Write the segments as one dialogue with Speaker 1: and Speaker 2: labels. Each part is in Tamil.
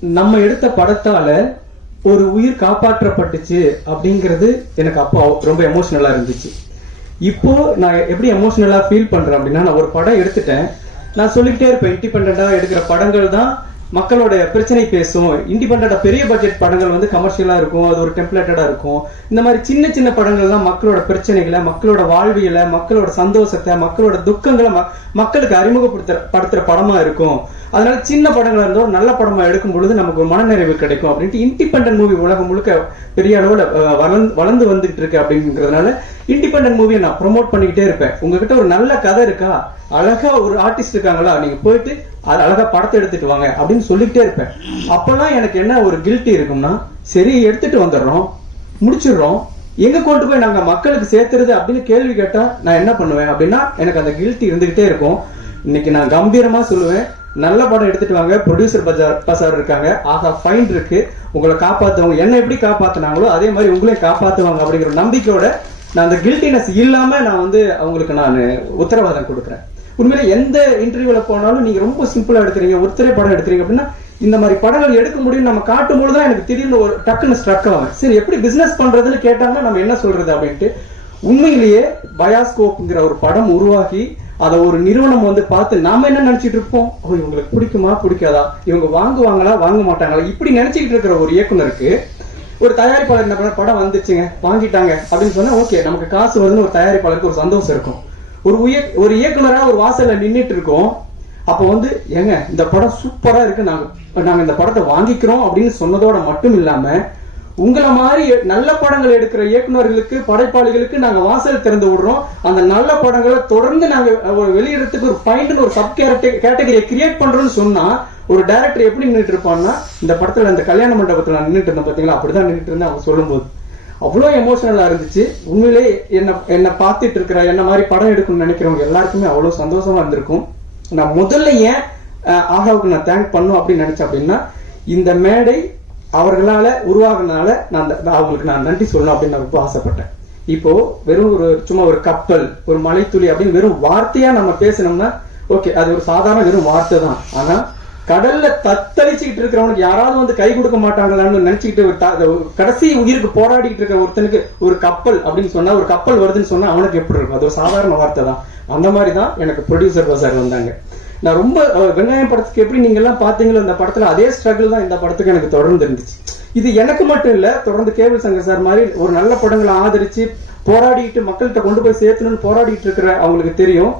Speaker 1: நம்ம எடுத்த படத்தால ஒரு உயிர் காப்பாற்றப்பட்டுச்சு அப்படிங்கிறது எனக்கு அப்போ ரொம்ப எமோஷனலா இருந்துச்சு. இப்போ நான் எப்படி எமோஷனலா ஃபீல் பண்றேன் அப்படின்னா நான் ஒரு படம் எடுத்துட்டேன். நான் சொல்லிக்கிட்டே இருப்பேன் இண்டிபெண்டா எடுக்கிற படங்கள் தான் மக்களோட பிரச்சனை பேசும். இண்டிபெண்டா பெரிய பட்ஜெட் படங்கள் வந்து கமர்ஷியலா இருக்கும். அது ஒரு டெம்ப்ளேட்டடா இருக்கும். இந்த மாதிரி சின்ன சின்ன படங்கள்லாம் மக்களோட பிரச்சனைகளை மக்களோட வாழ்வியலை மக்களோட சந்தோஷத்தை மக்களோட துக்கங்களை ம- மக்களுக்கு அறிமுகப்படுத்துற படுத்துற படமா இருக்கும். அதனால சின்ன படங்களா இருந்தோ நல்ல படமா எடுக்கும் பொழுது நமக்கு ஒரு மனநிறைவு கிடைக்கும். அப்படின்ட்டு இண்டிபெண்டன்ட் மூவி உலகம் முழுக்க பெரிய அளவுல வளர்ந்து வளர்ந்து வந்துகிட்டு இருக்கு அப்படிங்கிறதுனால இண்டிபெண்டன்ட் மூவியை நான் ப்ரோமோட் பண்ணிக்கிட்டே இருப்பேன். உங்ககிட்ட ஒரு நல்ல கதை இருக்கா? அழகா ஒரு ஆர்டிஸ்ட் இருக்காங்களா? நீங்க போயிட்டு அது அழகா படத்தை எடுத்துட்டு வாங்க அப்படின்னு சொல்லிக்கிட்டே இருப்பேன். அப்பெல்லாம் எனக்கு என்ன ஒரு கில்ட்டி இருக்கும்னா சரி எடுத்துட்டு வந்துடுறோம். முடிச்சிடுறோம். எங்க கொண்டு போய் நாங்க மக்களுக்கு சேர்த்துறது அப்படின்னு கேள்வி கேட்டா நான் என்ன பண்ணுவேன் அப்படின்னா எனக்கு அந்த கில்ட்டி இருந்துகிட்டே இருக்கும். இன்னைக்கு நான் கம்பீரமா சொல்லுவேன். நல்ல படம் எடுத்துட்டு வாங்க. ப்ரொடியூசர் பஜார் பசார் இருக்காங்க. ஆகா ஃபைன் இருக்கு. உங்களை காப்பாத்துவங்க என்ன எப்படி காப்பாத்துனாங்களோ அதே மாதிரி உங்களையும் காப்பாத்துவாங்க அப்படிங்கிற நம்பிக்கையோட நான் அந்த கில்ட்டினஸ் இல்லாம நான் வந்து அவங்களுக்கு நான் உத்தரவாதம் கொடுக்குறேன். உண்மையில எந்த இன்டர்வியூல போனாலும் நீங்க ரொம்ப சிம்பிளா எடுக்கிறீங்க ஒருத்தரே படம் எடுக்கிறீங்க அப்படின்னா இந்த மாதிரி படங்கள் எடுக்க முடியும் நம்ம காட்டும் தான் எனக்கு திடீர்னு ஒரு டக்குன்னு ஸ்ட்ரக் ஆகும் சரி எப்படி பிசினஸ் பண்றதுன்னு கேட்டாங்கன்னா நம்ம என்ன சொல்றது அப்படின்ட்டு உண்மையிலேயே பயாஸ்கோப்ங்கிற ஒரு படம் உருவாகி அதை ஒரு நிறுவனம் வந்து பார்த்து நாம என்ன நினைச்சிட்டு இருப்போம்? ஓ இவங்களுக்கு பிடிக்குமா? பிடிக்காதா? இவங்க வாங்குவாங்களா? வாங்க மாட்டாங்களா? இப்படி நினைச்சுக்கிட்டு இருக்கிற ஒரு இயக்குனருக்கு ஒரு தயாரிப்பாளர் என்ன பண்ண படம் வந்துச்சுங்க வாங்கிட்டாங்க அப்படின்னு சொன்னா ஓகே நமக்கு காசு வருதுன்னு ஒரு தயாரிப்பாளருக்கு ஒரு சந்தோஷம் இருக்கும். ஒரு உய ஒரு இயக்குனரா ஒரு வாசல்ல நின்னுட்டு இருக்கோம். அப்போ வந்து ஏங்க இந்த படம் சூப்பரா இருக்கு நாங்க நாங்க இந்த படத்தை வாங்கிக்கிறோம் அப்படின்னு சொன்னதோட மட்டும் இல்லாம உங்களை மாதிரி நல்ல படங்கள் எடுக்கிற இயக்குனர்களுக்கு படைப்பாளிகளுக்கு நாங்கள் வாசல் திறந்து விடுறோம். அந்த நல்ல படங்களை தொடர்ந்து நாங்கள் ஒரு வெளியிடறதுக்கு ஒரு பாயிண்ட் ஒரு சப் கேட்டகரியை கிரியேட் பண்ணுறோம்னு சொன்னால் ஒரு டைரக்டர் எப்படி நின்றுட்டு இருப்பான்னா இந்த படத்தில் அந்த கல்யாண மண்டபத்தில் நான் நின்றுட்டு இருந்தேன் பாத்தீங்களா? அப்படிதான் நின்றுட்டு இருந்தேன் அவங்க சொல்லும்போது. அவ்வளோ எமோஷனலாக இருந்துச்சு. உண்மையிலே என்னை என்னை பார்த்துட்டு இருக்கிற என்ன மாதிரி படம் எடுக்கணும்னு நினைக்கிறவங்க எல்லாருக்குமே அவ்வளோ சந்தோஷமாக இருந்திருக்கும். நான் முதல்ல ஏன் ஆகாவுக்கு நான் தேங்க் பண்ணும் அப்படின்னு நினச்சேன் அப்படின்னா இந்த மேடை அவர்களால உருவாகினால நான் அவங்களுக்கு நான் நன்றி சொல்லணும் அப்படின்னு நான் ரொம்ப ஆசைப்பட்டேன். இப்போ வெறும் ஒரு சும்மா ஒரு கப்பல் ஒரு மலைத்துளி அப்படின்னு வெறும் வார்த்தையா நம்ம பேசினோம்னா ஓகே அது ஒரு சாதாரண வெறும் வார்த்தை தான். ஆனா கடல்ல தத்தளிச்சுக்கிட்டு இருக்கிறவனுக்கு யாராவது வந்து கை கொடுக்க மாட்டாங்களான்னு நினைச்சுக்கிட்டு கடைசி உயிருக்கு போராடிக்கிட்டு இருக்க ஒருத்தனுக்கு ஒரு கப்பல் அப்படின்னு சொன்னா ஒரு கப்பல் வருதுன்னு சொன்னா அவனுக்கு எப்படி இருக்கும்? அது ஒரு சாதாரண வார்த்தை தான். அந்த மாதிரி தான் எனக்கு ப்ரொடியூசர் பசார் வந்தாங்க. நான் ரொம்ப வெங்காயம் படத்துக்கு எப்படி நீங்க பார்த்தீங்களோ அந்த இந்த அதே ஸ்ட்ரகிள் தான் இந்த படத்துக்கு எனக்கு தொடர்ந்து இருந்துச்சு. இது எனக்கு மட்டும் இல்லை தொடர்ந்து கேபிள் சங்கர் சார் மாதிரி ஒரு நல்ல படங்களை ஆதரிச்சு போராடிட்டு மக்கள்கிட்ட கொண்டு போய் சேர்த்தணும்னு போராடிட்டு இருக்கிற அவங்களுக்கு தெரியும்.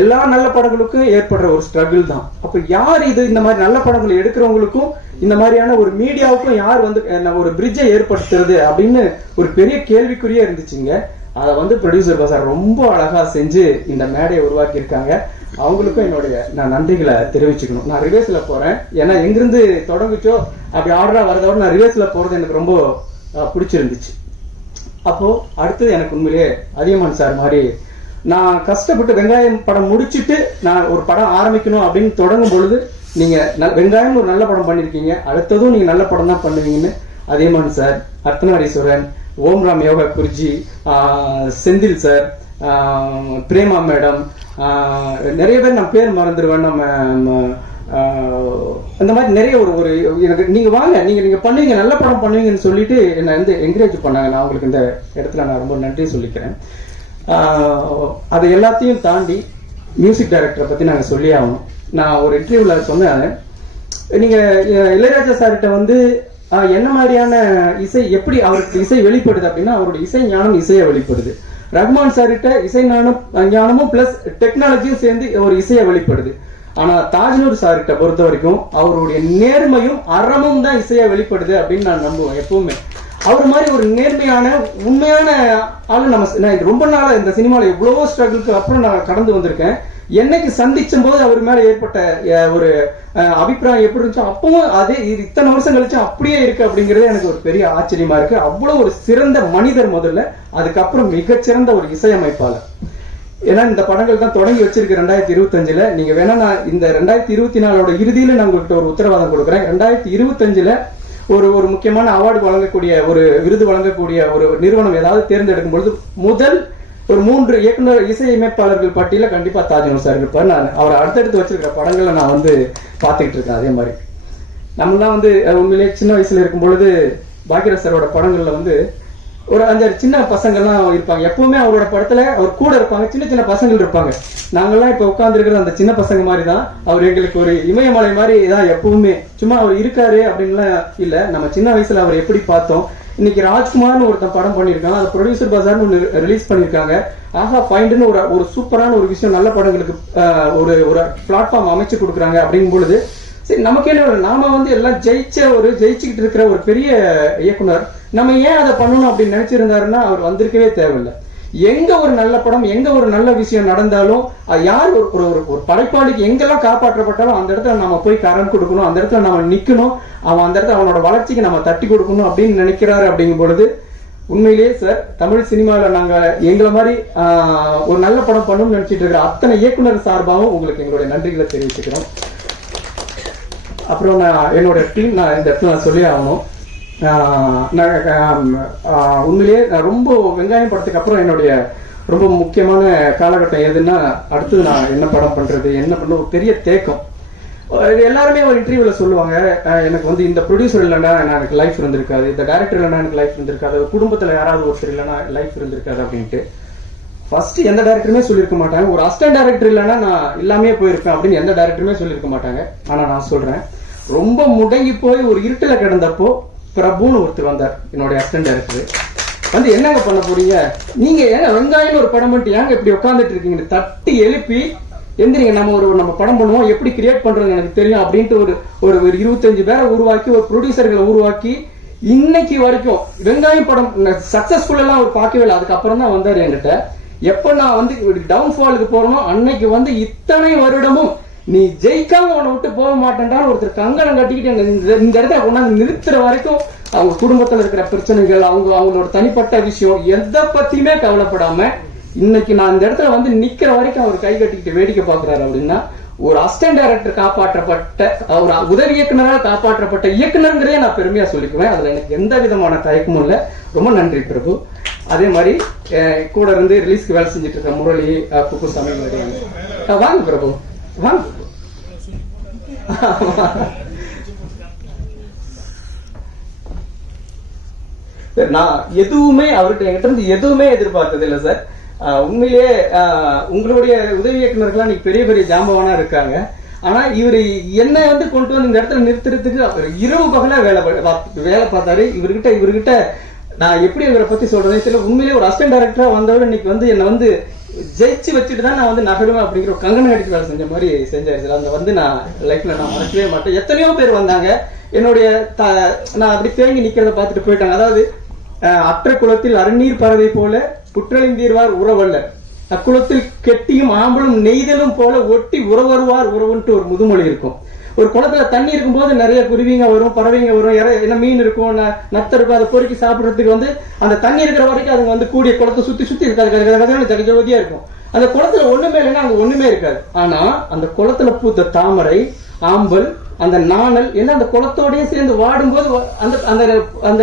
Speaker 1: எல்லா நல்ல படங்களுக்கும் ஏற்படுற ஒரு ஸ்ட்ரகிள் தான். அப்ப யார் இது இந்த மாதிரி நல்ல படங்களை எடுக்கிறவங்களுக்கும் இந்த மாதிரியான ஒரு மீடியாவுக்கும் யார் வந்து ஒரு பிரிட்ஜை ஏற்படுத்துறது அப்படின்னு ஒரு பெரிய கேள்விக்குறியே இருந்துச்சுங்க. அதை வந்து ப்ரொடியூசர் பசார் ரொம்ப அழகா செஞ்சு இந்த மேடையை உருவாக்கியிருக்காங்க. அவங்களுக்கும் என்னுடைய நான் நன்றிகளை தெரிவிச்சுக்கணும். நான் ரிவேஸ்ல போறேன். ஏன்னா எங்கிருந்து தொடங்குச்சோ அப்படி ஆர்டரா வரதோட நான் ரிவேஸ்ல போறது எனக்கு ரொம்ப பிடிச்சிருந்துச்சு. அப்போ அடுத்தது எனக்கு உண்மையிலேயே அதியமான் சார் மாதிரி நான் கஷ்டப்பட்டு வெங்காயம் படம் முடிச்சிட்டு நான் ஒரு படம் ஆரம்பிக்கணும் அப்படின்னு தொடங்கும் பொழுது நீங்க ந- வெங்காயம் ஒரு நல்ல படம் பண்ணிருக்கீங்க. அடுத்ததும் நீங்க நல்ல படம் தான் பண்ணுவீங்கன்னு Athiyaman sir Arthanareeswaran Om Ram Yoga Guruji Senthil sir Prema madam நிறைய பேர் நான் பேர் மறந்துடுவேன் நம்ம அந்த மாதிரி நிறைய ஒரு ஒரு எனக்கு நீங்கள் வாங்க நீங்கள் நீங்கள் பண்ணுவீங்க நல்ல படம் பண்ணுவீங்கன்னு சொல்லிட்டு என்னை வந்து என்கரேஜ் பண்ணாங்க. நான் உங்களுக்கு இந்த இடத்துல நான் ரொம்ப நன்றி சொல்லிக்கிறேன். அதை எல்லாத்தையும் தாண்டி மியூசிக் டைரக்டரை பற்றி நாங்கள் சொல்லி ஆகணும். நான் ஒரு இன்டர்வியூவில் சொன்னேன் நீங்கள் இளையராஜா சார்கிட்ட வந்து என்ன மாதிரியான இசை எப்படி அவருக்கு இசை வெளிப்படுது அப்படின்னா அவருடைய இசை ஞானம் இசையை வெளிப்படுது. ரஹ்மான் சார்கிட்ட இசை ஞானம் ஞானமும் பிளஸ் டெக்னாலஜியும் சேர்ந்து ஒரு இசையை வெளிப்படுது. ஆனா தாஜ்னூர் சார்கிட்ட பொறுத்த வரைக்கும் அவருடைய நேர்மையும் அறமும் தான் இசையை வெளிப்படுது அப்படின்னு நான் நம்புவேன் எப்பவுமே. அவர் மாதிரி ஒரு நேர்மையான உண்மையான ஆளு நம்ம நான் இது ரொம்ப நாளா இந்த சினிமால எவ்வளவோ ஸ்ட்ரகிளுக்கு அப்புறம் நான் கடந்து வந்திருக்கேன். என்னைக்கு சந்திச்சும் போது அவர் மேல ஏற்பட்ட ஒரு அஹ், அபிப்பிராயம் எப்படி இருந்துச்சோ அப்பவும் அதே இது இத்தனை வருஷம் கழிச்சு அப்படியே இருக்கு அப்படிங்கிறது எனக்கு ஒரு பெரிய ஆச்சரியமா இருக்கு. அவ்வளவு ஒரு சிறந்த மனிதர் முதல்ல அதுக்கப்புறம் மிகச்சிறந்த ஒரு இசையமைப்பாளர். ஏன்னா இந்த படங்கள் தான் தொடங்கி வச்சிருக்கு ரெண்டாயிரத்தி இருபத்தஞ்சுல. நீங்க வேணா நான் இந்த ரெண்டாயிரத்தி இருபத்தி நாலோட இறுதியில நான் உங்ககிட்ட ஒரு உத்தரவாதம் கொடுக்குறேன். ரெண்டாயிரத்தி இருபத்தஞ்சுல ஒரு ஒரு முக்கியமான அவார்டு வழங்கக்கூடிய ஒரு விருது வழங்கக்கூடிய ஒரு நிறுவனம் ஏதாவது தேர்ந்தெடுக்கும் பொழுது முதல் ஒரு மூன்று இயக்குனர் இசையமைப்பாளர்கள் பட்டியல கண்டிப்பா தாஜ்மஹல் சார் இருப்பார். நான் அவரை அடுத்தடுத்து வச்சிருக்கிற படங்களை நான் வந்து பார்த்துக்கிட்டு இருக்கேன் அதே மாதிரி. நம்மளாம் வந்து உண்மையிலேயே சின்ன வயசுல இருக்கும் பொழுது பாக்கியராஜ் சாரோட படங்கள்ல வந்து ஒரு அஞ்சாறு சின்ன பசங்கள்லாம் இருப்பாங்க. எப்பவுமே அவரோட படத்துல அவர் கூட இருப்பாங்க. சின்ன சின்ன பசங்கள் இருப்பாங்க. நாங்கெல்லாம் இப்ப உட்காந்துருக்கிற அந்த சின்ன பசங்க மாதிரி தான் அவர் எங்களுக்கு ஒரு இமயமலை மாதிரி தான் எப்பவுமே. சும்மா அவர் இருக்காரு அப்படின்லாம் இல்ல. நம்ம சின்ன வயசுல அவர் எப்படி பார்த்தோம். இன்னைக்கு ராஜ்குமார்னு ஒருத்தன் படம் பண்ணியிருக்கான். அது ப்ரொடியூசர் பஜார்னு ஒன்று ரிலீஸ் பண்ணியிருக்காங்க. ஆஹா பாயிண்ட்னு ஒரு ஒரு சூப்பரான ஒரு விஷயம் நல்ல படங்களுக்கு ஒரு ஒரு பிளாட்ஃபார்ம் அமைச்சு கொடுக்குறாங்க அப்படிங்கும் பொழுது சரி நமக்கு என்ன நாம வந்து எல்லாம் ஜெயிச்ச ஒரு ஜெயிச்சுக்கிட்டு இருக்கிற ஒரு பெரிய இயக்குனர் நம்ம ஏன் அதை பண்ணணும் அப்படின்னு நினைச்சிருந்தாருன்னா அவர் வந்திருக்கவே தேவையில்லை. எங்க ஒரு நல்ல படம் எங்க ஒரு நல்ல விஷயம் நடந்தாலும் யார் ஒரு ஒரு ஒரு- படைப்பாளிக்கு எங்கெல்லாம் காப்பாற்றப்பட்டாலும் அந்த இடத்துல நம்ம போய் கரம் கொடுக்கணும் அந்த இடத்துல நம்ம நிக்கணும் அவன் அந்த இடத்துல அவனோட வளர்ச்சிக்கு நம்ம தட்டி கொடுக்கணும் அப்படின்னு நினைக்கிறாரு அப்படிங்கும் பொழுது உண்மையிலேயே சார் தமிழ் சினிமாவில் நாங்க எங்களை மாதிரி ஆஹ், ஒரு நல்ல படம் பண்ணணும்னு நினைச்சிட்டு இருக்கிற அத்தனை இயக்குனர் சார்பாகவும் உங்களுக்கு எங்களுடைய நன்றிகளை தெரிவிச்சுக்கிறோம். அப்புறம் நான் என்னோட டீம் நான் இந்த இடத்துல நான் சொல்லி ஆகணும். உண்மையிலேயே நான் ரொம்ப வெங்காயம் படத்துக்கு அப்புறம் என்னுடைய ரொம்ப முக்கியமான காலகட்டம் எதுன்னா அடுத்தது நான் என்ன படம் பண்றது என்ன பண்ண ஒரு பெரிய தேக்கம். எல்லாருமே ஒரு இன்டர்வியூல சொல்லுவாங்க எனக்கு வந்து இந்த ப்ரொடியூசர் இல்லைன்னா நான் எனக்கு லைஃப் இருந்திருக்காது இந்த டேரக்டர் இல்லைன்னா எனக்கு லைஃப் இருந்திருக்காது குடும்பத்துல யாராவது ஒருத்தர் இல்லைன்னா லைஃப் இருந்திருக்காது அப்படின்ட்டு. ஃபர்ஸ்ட் எந்த டேரக்டருமே சொல்லியிருக்க மாட்டாங்க. ஒரு அசிஸ்டன்ட் டேரக்டர் இல்லைன்னா நான் இல்லாமே போயிருப்பேன் அப்படின்னு எந்த டேரக்டருமே சொல்லியிருக்க மாட்டாங்க. ஆனா நான் சொல்றேன். ரொம்ப முடங்கி போய் ஒரு இருட்டுல கிடந்தப்போ பிரபுன்னு ஒருத்தர் வந்தார் என்னுடைய அசிஸ்டன்ட் டேரக்டர் வந்து என்னங்க பண்ண போறீங்க? நீங்க ஏங்க வெங்காயம்னு ஒரு படம் பண்ணிட்டு ஏங்க இப்படி உட்காந்துட்டு இருக்கீங்க தட்டி எழுப்பி எந்திரிங்க நம்ம ஒரு நம்ம படம் பண்ணுவோம் எப்படி கிரியேட் பண்றது எனக்கு தெரியும் அப்படின்ட்டு ஒரு ஒரு ஒரு இருபத்தஞ்சு பேரை உருவாக்கி ஒரு ப்ரொடியூசர்களை உருவாக்கி இன்னைக்கு வரைக்கும் வெங்காயம் படம் சக்சஸ்ஃபுல் எல்லாம் அவர் பார்க்கவே இல்லை. அதுக்கப்புறம் தான் வந்தார் என்கிட்ட. எப்ப நான் வந்து டவுன்ஃபாலுக்கு போறோமோ அன்னைக்கு வந்து இத்தனை வருடமும் நீ ஜெயிக்காம உன்னை விட்டு போக மாட்டேன்டான்னு ஒருத்தர் கங்கணம் கட்டிக்கிட்டு என்னை இந்த இடத்த இடத்துல கொண்டாந்து நிறுத்துற வரைக்கும் அவங்க குடும்பத்துல இருக்கிற பிரச்சனைகள் அவங்க அவங்களோட தனிப்பட்ட விஷயம் எதை பத்தியுமே கவலைப்படாம இன்னைக்கு நான் இந்த இடத்துல வந்து நிக்கிற வரைக்கும் அவர் கை கட்டிக்கிட்டு வேடிக்கை பாக்குறாரு அப்படின்னா ஒரு அசிஸ்டன்ட் டைரக்டர் காப்பாற்றப்பட்ட ஒரு உதவி இயக்குனரால் காப்பாற்றப்பட்ட இயக்குனருங்கிறதே நான் பெருமையா சொல்லிக்குவேன். அதுல எனக்கு எந்த விதமான தயக்கமும் இல்லை. ரொம்ப நன்றி பிரபு. அதே மாதிரி கூட இருந்து ரிலீஸ்க்கு வேலை செஞ்சுட்டு இருக்க முரளி அஹ், சமையல் வாங்க பிரபு. நான் எதுவுமே அவர்கிட்ட என்கிட்ட இருந்து எதுவுமே எதிர்பார்த்தது இல்லை சார் உண்மையிலேயே ஆஹ் உங்களுடைய உதவி இயக்குனர்கள்லாம் இன்னைக்கு பெரிய பெரிய ஜாம்பவானா இருக்காங்க. ஆனா இவர் என்னை வந்து கொண்டு வந்து இந்த இடத்துல நிறுத்துறதுக்கு அவர் இரவு பகலா வேலை வேலை பார்த்தாரு. இவர்கிட்ட இவர்கிட்ட நான் எப்படி இவரை பத்தி சொல்றேன்னு தெரியல. உண்மையிலேயே ஒரு அசிஸ்டன்ட் டைரக்டரா வந்தவர் இன்னைக்கு வந்து என்னை வந்து ஜெயிச்சு வச்சுட்டு தான் நான் வந்து நகருவேன் அப்படிங்கிற ஒரு அடிச்சு வேலை செஞ்ச மாதிரி செஞ்சாரு சார் அந்த வந்து நான் லைஃப்ல நான் மறக்கவே மாட்டேன். எத்தனையோ பேர் வந்தாங்க. என்னுடைய த- நான் அப்படி தேங்கி நிக்கிறத பார்த்துட்டு போயிட்டாங்க. அதாவது அஹ், அற்ற குளத்தில் அருநீர் பறவை போல குற்றழிந்தீர்வார் உறவல்ல. அக்குளத்தில் கெட்டியும் ஆம்பளும் நெய்தலும் போல ஒட்டி உறவருவார் உறவுன்ட்டு ஒரு முதுமொழி இருக்கும். ஒரு குளத்துல தண்ணி இருக்கும்போது நிறைய குருவிங்க வரும் பறவைங்க வரும் இற என்ன மீன் இருக்கும் ந- நத்தை இருக்கும் அதை பொறுக்கி சாப்பிடுறதுக்கு வந்து அந்த தண்ணி இருக்கிற வரைக்கும் அதுங்க வந்து கூடிய குளத்தை சுத்தி சுத்தி இருக்காது ஜகஜோதியா இருக்கும். அந்த குளத்துல ஒண்ணுமே இல்லைன்னா அங்க ஒண்ணுமே இருக்காது. ஆனா அந்த குளத்துல பூத்த தாமரை ஆம்பல் அந்த நாணல் எல்லாம் அந்த குளத்தோடயே சேர்ந்து வாடும்போது அந்த அந்த அந்த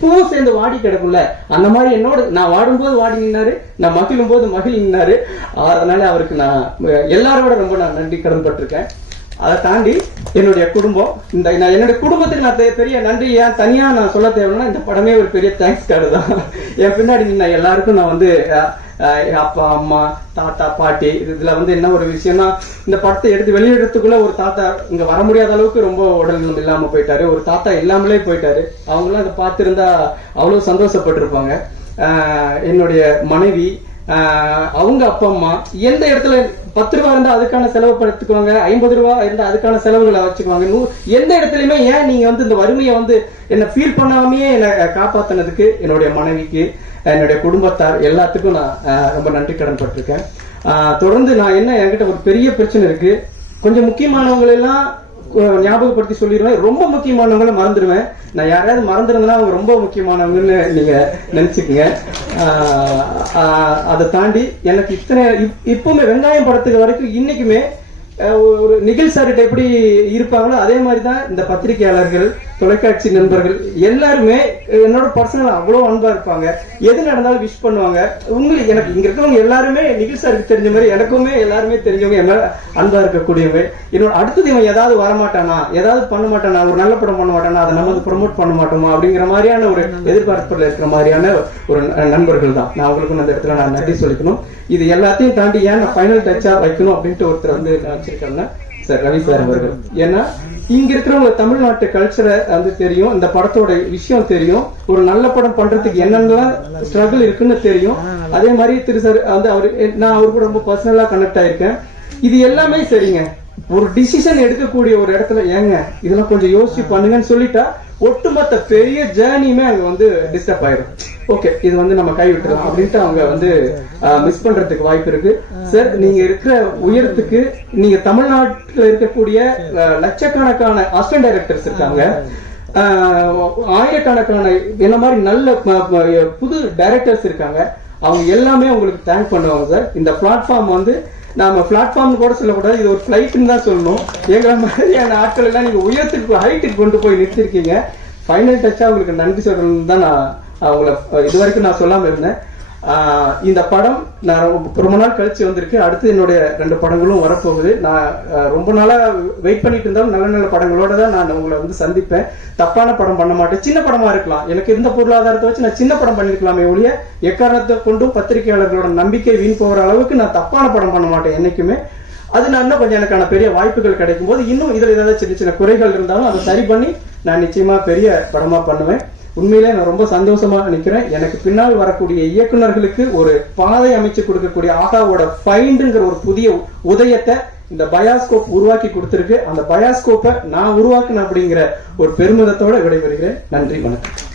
Speaker 1: பூவும் சேர்ந்து வாடி கிடக்கும்ல. அந்த மாதிரி என்னோட நான் வாடும்போது வாடி நின்னாரு நான் மகிழும் போது மகிழ் நின்னாரு அதனால அவருக்கு நான் எல்லாரோட ரொம்ப நான் நன்றி கடன் பட்டிருக்கேன் அதை தாண்டி என்னுடைய குடும்பம். இந்த நான் என்னுடைய குடும்பத்துக்கு நான் பெரிய நன்றி. ஏன் தனியாக நான் சொல்ல தேவைன்னா இந்த படமே ஒரு பெரிய தேங்க்ஸ் கார்டு தான். என் பின்னாடி நின்ன எல்லாருக்கும் நான் வந்து அப்பா அம்மா தாத்தா பாட்டி இதுல வந்து என்ன ஒரு விஷயம்னா இந்த படத்தை எடுத்து வெளியிடறதுக்குள்ள ஒரு தாத்தா இங்க வர முடியாத அளவுக்கு ரொம்ப உடல் இல்லாம போயிட்டாரு. ஒரு தாத்தா இல்லாமலே போயிட்டாரு. அவங்களாம் அதை பார்த்திருந்தா அவ்வளவு சந்தோஷப்பட்டிருப்பாங்க. என்னுடைய மனைவி அவங்க அப்பா அம்மா எந்த இடத்துல பத்து ரூபா இருந்தா அதுக்கான செலவு படுத்துக்குவாங்க ஐம்பது ரூபா இருந்தா அதுக்கான செலவுகளை வச்சுக்குவாங்க. நூ- எந்த இடத்துலயுமே ஏன் நீங்க வந்து இந்த வறுமையை வந்து என்ன ஃபீல் பண்ணாமையே என்னை காப்பாத்தினதுக்கு என்னுடைய மனைவிக்கு என்னுடைய குடும்பத்தார் எல்லாத்துக்கும் நான் ரொம்ப நன்றி கடன் பட்டிருக்கேன். தொடர்ந்து நான் என்ன என்கிட்ட ஒரு பெரிய பிரச்சனை இருக்கு. கொஞ்சம் முக்கியமானவங்க எல்லாம் ஞாபகப்படுத்தி சொல்லிடுவேன். ரொம்ப முக்கியமானவங்கள மறந்துடுவேன். நான் யாரையாவது மறந்துருந்தேன்னா அவங்க ரொம்ப முக்கியமானவங்கன்னு நீங்க நினைச்சுக்கோங்க. ஆஹ் ஆஹ் அதை தாண்டி எனக்கு இத்தனை இப்பவுமே வெங்காயம் படத்துக்கு வரைக்கும் இன்னைக்குமே ஒரு நிகில் சார்கிட்ட எப்படி இருப்பாங்களோ அதே மாதிரி தான் இந்த பத்திரிகையாளர்கள் தொலைக்காட்சி நண்பர்கள் எல்லாருமே என்னோட பர்சனல் அவ்வளோ அன்பாக இருப்பாங்க. எது நடந்தாலும் விஷ் பண்ணுவாங்க. உங்களுக்கு எனக்கு இங்கே இருக்கவங்க எல்லாருமே நிகில் சாருக்கு தெரிஞ்ச மாதிரி எனக்குமே எல்லாருமே தெரிஞ்சவங்க என்ன அன்பாக இருக்கக்கூடியவங்க. என்னோட அடுத்தது இவன் ஏதாவது வரமாட்டானா? ஏதாவது பண்ண மாட்டானா? ஒரு நல்ல படம் பண்ண மாட்டானா? அதை நம்ம ப்ரொமோட் பண்ண மாட்டோமா? அப்படிங்கிற மாதிரியான ஒரு எதிர்பார்ப்புல இருக்கிற மாதிரியான ஒரு ந- நண்பர்கள் தான். நான் அவங்களுக்கும் அந்த இடத்துல நான் நன்றி சொல்லிக்கணும். இது எல்லாத்தையும் தாண்டி ஏன் நான் ஃபைனல் டச்சாக வைக்கணும் அப்படின்ட்டு ஒருத்தர் வந்து நினைச்சிருக்காங்க சார் ரவி சார் அவர்கள். ஏன்னா இங்க இருக்கிறவங்க தமிழ்நாட்டு கல்ச்சரை வந்து தெரியும் இந்த படத்தோட விஷயம் தெரியும் ஒரு நல்ல படம் பண்றதுக்கு என்னென்னலாம் ஸ்ட்ரகிள் இருக்குன்னு தெரியும். அதே மாதிரி திரு சார் வந்து அவரு நான் அவரு கூட ரொம்ப பர்சனலா கனெக்ட் ஆயிருக்கேன். இது எல்லாமே சரிங்க. ஒரு டிசிஷன் எடுக்கக்கூடிய ஒரு இடத்துல ஏங்க இதெல்லாம் கொஞ்சம் யோசிச்சு பண்ணுங்கன்னு சொல்லிட்டா ஒட்டுமொத்த பெரிய ஜேர்னியுமே அங்க வந்து டிஸ்டர்ப் ஆயிடும் ஓகே இது வந்து நம்ம கை விட்டுறோம் அப்படின்ட்டு அவங்க வந்து மிஸ் பண்றதுக்கு வாய்ப்பு இருக்கு. சார் நீங்க இருக்கிற உயரத்துக்கு நீங்க தமிழ்நாட்டுல இருக்கக்கூடிய லட்சக்கணக்கான அசிஸ்டன்ட் டைரக்டர்ஸ் இருக்காங்க. ஆஹ், ஆயிரக்கணக்கான என்ன மாதிரி நல்ல புது டைரக்டர்ஸ் இருக்காங்க. அவங்க எல்லாமே உங்களுக்கு தேங்க் பண்ணுவாங்க சார் இந்த பிளாட்ஃபார்ம் வந்து நாம பிளாட்ஃபார்ம் கூட சொல்லக்கூடாது. இது ஒரு ஃபிளைட்னு தான் சொல்லணும். எங்களை மாதிரியான ஆட்கள் எல்லாம் நீங்க உயரத்துக்கு ஹைட்டுக்கு கொண்டு போய் நிறுத்திருக்கீங்க ஃபைனல் டச்சா உங்களுக்கு நன்றி சொல்லணும்னு தான் நான் அவங்கள இது வரைக்கும் நான் சொல்லாம இருந்தேன். இந்த படம் நான் ரொம்ப- ரொம்ப நாள் கழிச்சு வந்திருக்கு. அடுத்து என்னுடைய ரெண்டு படங்களும் வரப்போகுது. நான் ரொம்ப நாளா வெயிட் பண்ணிட்டு இருந்தாலும் நல்ல நல்ல படங்களோட தான் நான் உங்களை வந்து சந்திப்பேன். தப்பான படம் பண்ண மாட்டேன். சின்ன படமா இருக்கலாம். எனக்கு இருந்த பொருளாதாரத்தை வச்சு நான் சின்ன படம் பண்ணிருக்கலாமே ஒழிய எக்காரணத்தை கொண்டும் பத்திரிகையாளர்களோட நம்பிக்கை வீண் போகிற அளவுக்கு நான் தப்பான படம் பண்ண மாட்டேன் என்னைக்குமே. அது நான் இன்னும் கொஞ்சம் எனக்கான பெரிய வாய்ப்புகள் கிடைக்கும் போது இன்னும் இதில் ஏதாவது சின்ன சின்ன குறைகள் இருந்தாலும் அதை சரி பண்ணி நான் நிச்சயமா பெரிய படமா பண்ணுவேன். உண்மையிலே நான் ரொம்ப சந்தோஷமா நினைக்கிறேன். எனக்கு பின்னால் வரக்கூடிய இயக்குனர்களுக்கு ஒரு பாதை அமைச்சு கொடுக்கக்கூடிய ஆகாவோட ஃபைண்டுங்கிற ஒரு புதிய உதயத்தை இந்த பயாஸ்கோப் உருவாக்கி கொடுத்துருக்கு. அந்த பயாஸ்கோப்பை நான் உருவாக்குனேன் அப்படிங்கிற ஒரு பெருமிதத்தோட விடைபெறுகிறேன். நன்றி வணக்கம்.